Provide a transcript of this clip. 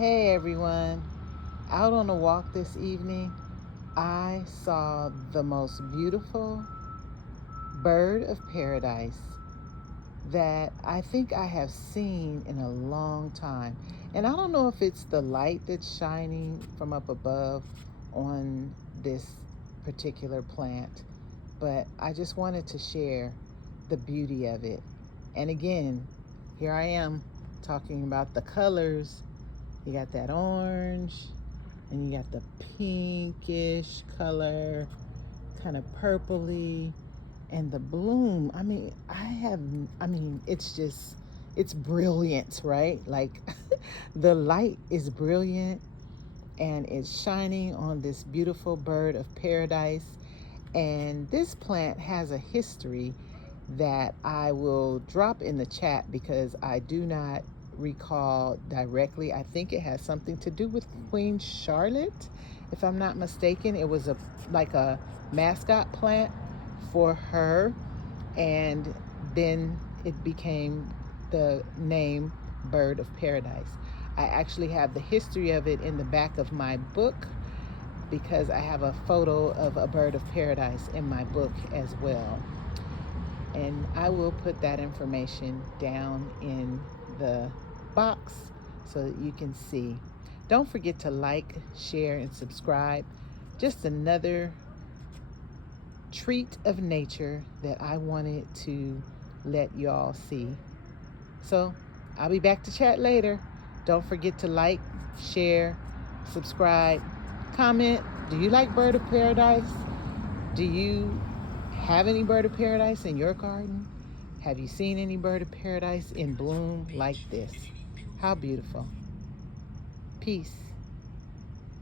Hey everyone, out on a walk this evening, I saw the most beautiful bird of paradise that I think I have seen in a long time. And I don't know if it's the light that's shining from up above on this particular plant, but I just wanted to share the beauty of it. And again, here I am talking about the colors. You got that orange, and you got the pinkish color, kind of purpley, and the bloom. It's brilliant, right? Like the light is brilliant and it's shining on this beautiful bird of paradise. And this plant has a history that I will drop in the chat because I do not recall directly. I think it has something to do with Queen Charlotte, if I'm not mistaken. It was a mascot plant for her, and then it became the name Bird of Paradise. I actually have the history of it in the back of my book because I have a photo of a bird of paradise in my book as well. And I will put that information down in the box so that you can see. Don't forget to like, share, and subscribe. Just another treat of nature that I wanted to let y'all see. So I'll be back to chat later. Don't forget to like, share, subscribe, comment. Do you like bird of paradise? Do you have any bird of paradise in your garden? Have you seen any bird of paradise in bloom like this? How beautiful. Peace.